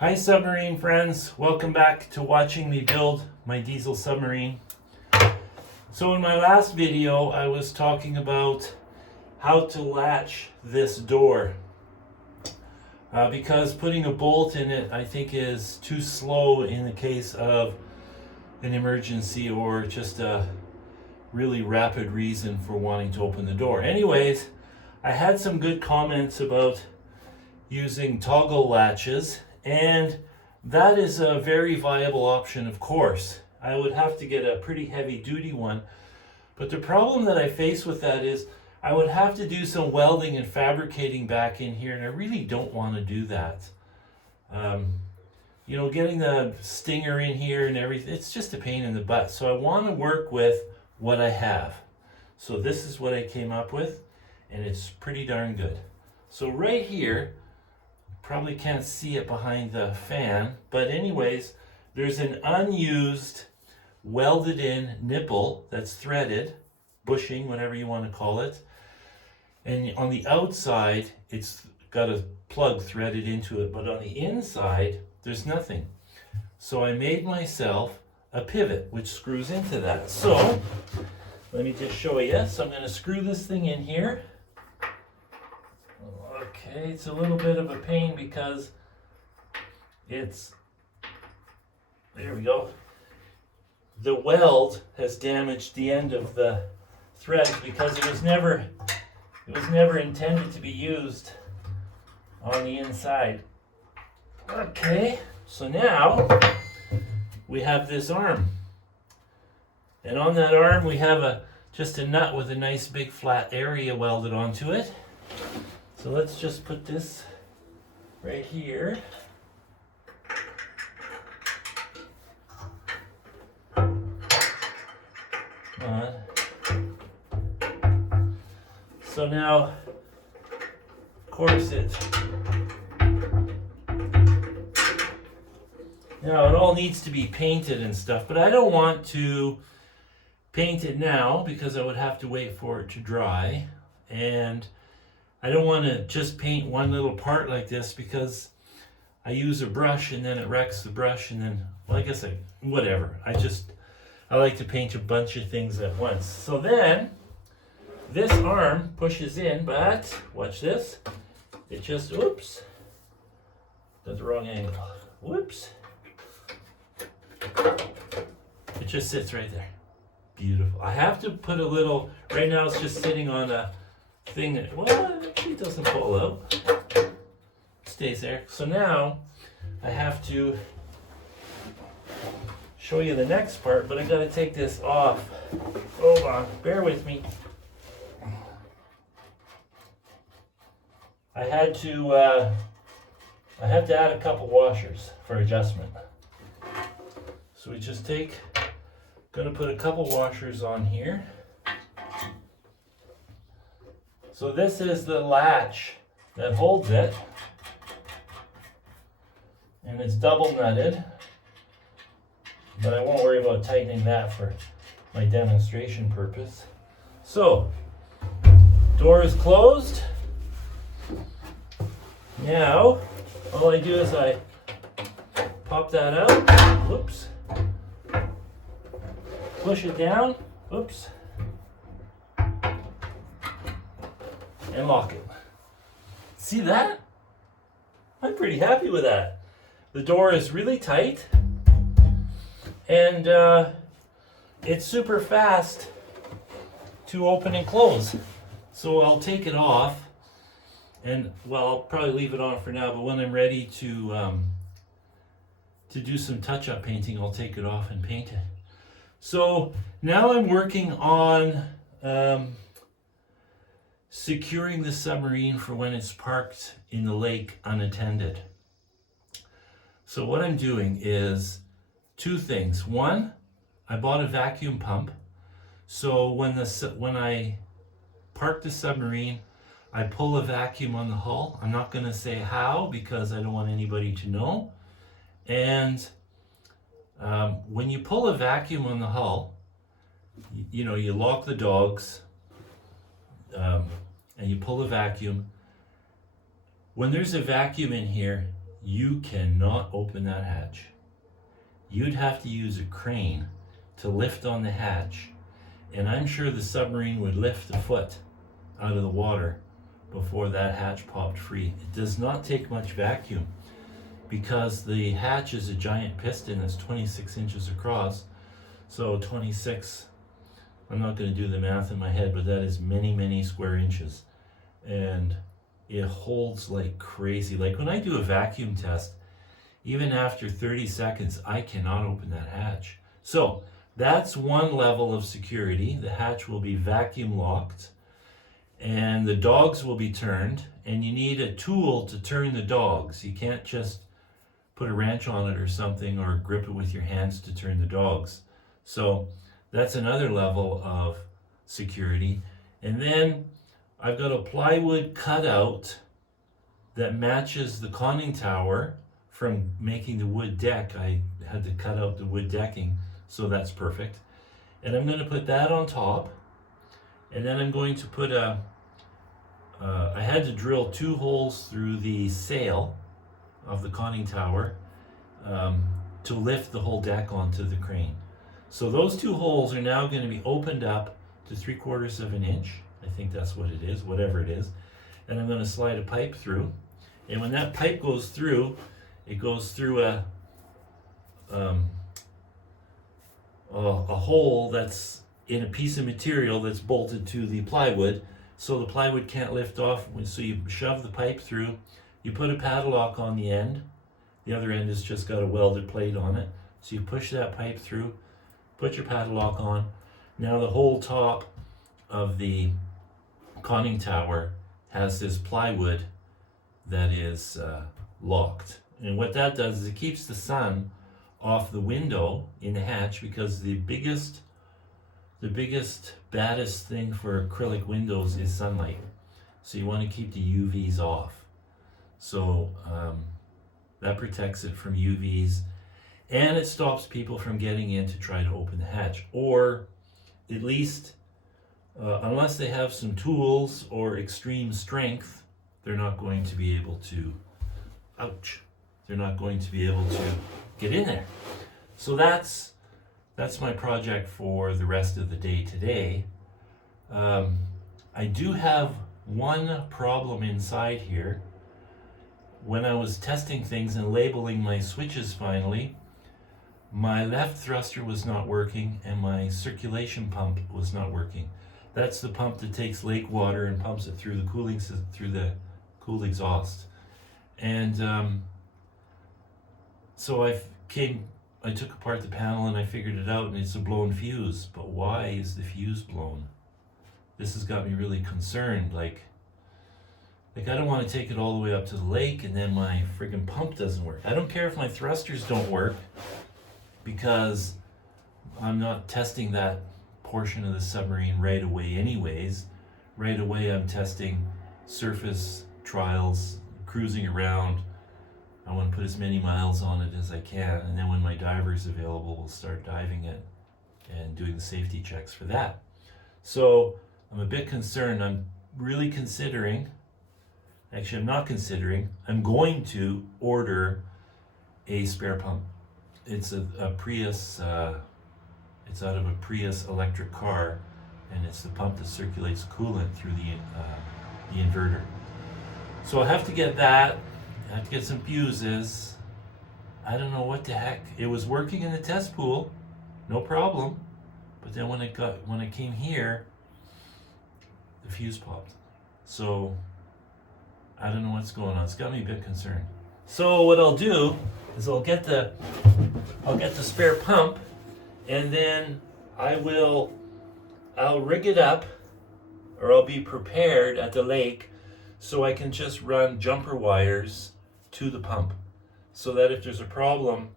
Hi submarine friends, welcome back to watching me build my diesel submarine. So in my last video I was talking about how to latch this door because putting a bolt in it I think is too slow in the case of an emergency or just a really rapid reason for wanting to open the door. Anyways, I had some good comments about using toggle latches, and that is a very viable option. Of course, I would have to get a pretty heavy duty one, but the problem that I face with that is I would have to do some welding and fabricating back in here, and I really don't want to do that. Getting the stinger in here and everything, it's just a pain in the butt. So I want to work with what I have. So this is what I came up with, and it's pretty darn good. So right here, probably can't see it behind the fan, but anyways, there's an unused welded in nipple that's threaded, bushing, whatever you want to call it, and on the outside it's got a plug threaded into it, but on the inside there's nothing. So I made myself a pivot which screws into that. So let me just show you. So I'm going to screw this thing in here. Okay, it's a little bit of a pain because there we go. The weld has damaged the end of the thread because it was never intended to be used on the inside. Okay, so now we have this arm. And on that arm we have just a nut with a nice big flat area welded onto it. So let's just put this right here. So now, of course it all needs to be painted and stuff, but I don't want to paint it now because I would have to wait for it to dry, and I don't want to just paint one little part like this because I use a brush and then it wrecks the brush, and then, well, I guess whatever. I like to paint a bunch of things at once. So then this arm pushes in, but watch this. It just, oops, got the wrong angle. Whoops. It just sits right there. Beautiful. I have to put a little, right now it's just sitting on a thing that, well, actually doesn't fall out. It stays there. So now I have to show you the next part, but I got to take this off. Hold on, bear with me. I have to add a couple washers for adjustment. So we just gonna put a couple washers on here. So this is the latch that holds it, and it's double nutted, but I won't worry about tightening that for my demonstration purpose. So, door is closed. Now, all I do is I pop that out, whoops, push it down, whoops, and lock it. See that? I'm pretty happy with that. The door is really tight, and it's super fast to open and close. So I'll take it off, and well, I'll probably leave it on for now, but when I'm ready to do some touch-up painting, I'll take it off and paint it. So now I'm working on securing the submarine for when it's parked in the lake unattended. So what I'm doing is two things. One, I bought a vacuum pump. So when I park the submarine, I pull a vacuum on the hull. I'm not going to say how because I don't want anybody to know. And when you pull a vacuum on the hull, you lock the dogs, and you pull a vacuum. When there's a vacuum in here, you cannot open that hatch. You'd have to use a crane to lift on the hatch, and I'm sure the submarine would lift a foot out of the water before that hatch popped free. It does not take much vacuum because the hatch is a giant piston that's 26 inches across. So 26, I'm not going to do the math in my head, but that is many, many square inches. And it holds like crazy. Like when I do a vacuum test, even after 30 seconds, I cannot open that hatch. So that's one level of security. The hatch will be vacuum locked and the dogs will be turned, and you need a tool to turn the dogs. You can't just put a wrench on it or something or grip it with your hands to turn the dogs. So that's another level of security. And then I've got a plywood cutout that matches the conning tower from making the wood deck. I had to cut out the wood decking, so that's perfect. And I'm going to put that on top. And then I'm going to put I had to drill 2 holes through the sail of the conning tower to lift the whole deck onto the crane. So those 2 holes are now going to be opened up to 3/4 of an inch. I think that's what it is, whatever it is. And I'm going to slide a pipe through. And when that pipe goes through, it goes through a hole that's in a piece of material that's bolted to the plywood, so the plywood can't lift off. So you shove the pipe through, you put a padlock on the end. The other end has just got a welded plate on it. So you push that pipe through, put your padlock on. Now the whole top of the conning tower has this plywood that is locked. And what that does is it keeps the sun off the window in the hatch, because the biggest, baddest thing for acrylic windows is sunlight. So you want to keep the UVs off. So that protects it from UVs, and it stops people from getting in to try to open the hatch, or at least unless they have some tools or extreme strength, they're not going to be able to, they're not going to be able to get in there. So that's my project for the rest of the day today. I do have one problem inside here. When I was testing things and labeling my switches finally, my left thruster was not working and my circulation pump was not working. That's the pump that takes lake water and pumps it through the cool exhaust. And so I took apart the panel and I figured it out, and it's a blown fuse. But why is the fuse blown? This has got me really concerned. Like I don't want to take it all the way up to the lake and then my friggin' pump doesn't work. I don't care if my thrusters don't work, because I'm not testing that portion of the submarine right away anyways. Right away I'm testing surface trials, cruising around. I want to put as many miles on it as I can, and then when my diver is available, we'll start diving it and doing the safety checks for that. So I'm a bit concerned. I'm really considering, actually I'm not considering, I'm going to order a spare pump. It's a Prius, it's out of a Prius electric car, and it's the pump that circulates coolant through the inverter. So I have to get that. I have to get some fuses. I don't know what the heck. It was working in the test pool, no problem. But then when it came here, the fuse popped. So I don't know what's going on. It's got me a bit concerned. So what I'll do is I'll get the spare pump, and then I'll rig it up, or I'll be prepared at the lake so I can just run jumper wires to the pump, so that if there's a problem,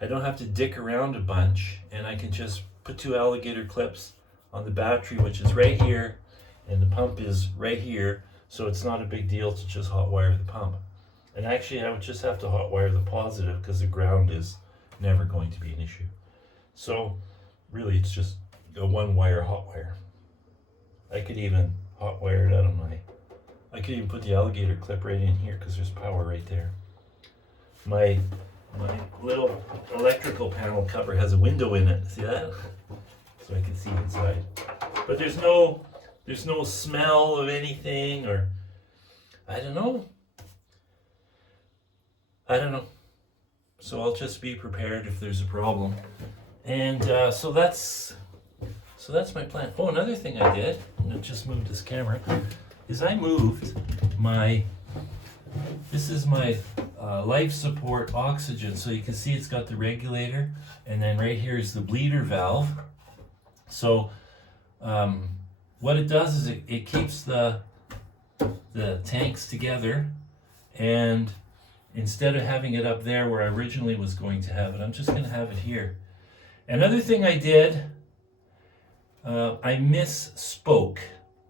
I don't have to dick around a bunch, and I can just put 2 alligator clips on the battery, which is right here, and the pump is right here, so it's not a big deal to just hot wire the pump. And actually I would just have to hot wire the positive, because the ground is never going to be an issue. So really it's just a 1-wire hot wire. I could even hot wire it out of I could even put the alligator clip right in here, because there's power right there. my little electrical panel cover has a window in it. See that? So I can see inside. But there's no smell of anything, or I don't know. So I'll just be prepared if there's a problem. And so that's my plan. Oh, another thing I did, I'm gonna just move this camera, is I moved this is my life support oxygen. So you can see it's got the regulator, and then right here is the bleeder valve. So what it does is it keeps the tanks together, and instead of having it up there where I originally was going to have it, I'm just going to have it here. Another thing I did, I misspoke,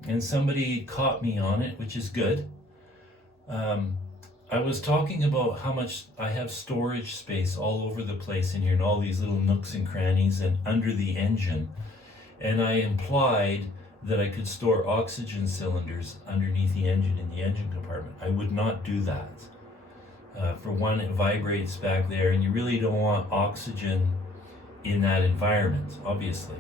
and somebody caught me on it, which is good. I was talking about how much I have storage space all over the place in here, and all these little nooks and crannies and under the engine. And I implied that I could store oxygen cylinders underneath the engine in the engine compartment. I would not do that. For one, it vibrates back there, and you really don't want oxygen in that environment, obviously.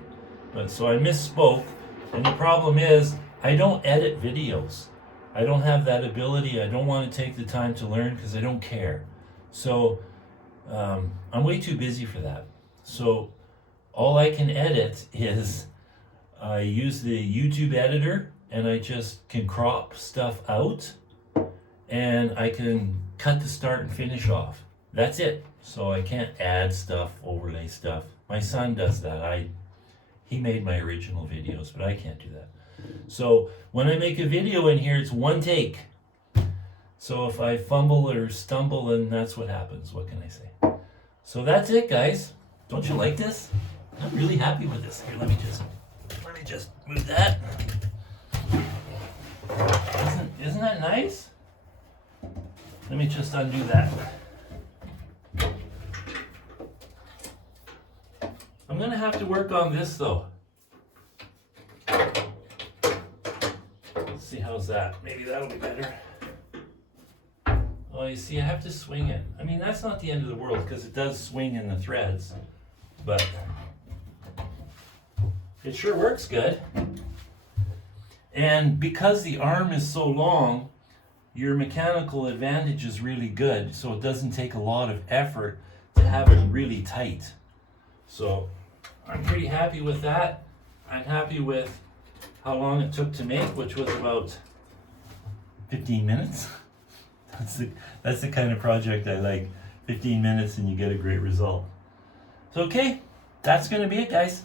But so I misspoke, and the problem is I don't edit videos. I don't have that ability. I don't want to take the time to learn because I don't care. So I'm way too busy for that. So all I can edit is I use the YouTube editor, and I just can crop stuff out, and I can cut the start and finish off. That's it. So I can't add stuff, overlay stuff. My son does that. He made my original videos, but I can't do that. So when I make a video in here, it's one take. So if I fumble or stumble, then that's what happens. What can I say? So that's it, guys. Don't you like this? I'm really happy with this. Here, let me just move that. Isn't that nice? Let me just undo that. I'm gonna have to work on this though. Let's see, how's that? Maybe that'll be better. Oh, you see, I have to swing it. I mean, that's not the end of the world because it does swing in the threads, but it sure works good. And because the arm is so long, your mechanical advantage is really good, so it doesn't take a lot of effort to have it really tight. So I'm pretty happy with that. I'm happy with how long it took to make, which was about 15 minutes. That's the kind of project I like. 15 minutes and you get a great result. So okay, that's gonna be it, guys.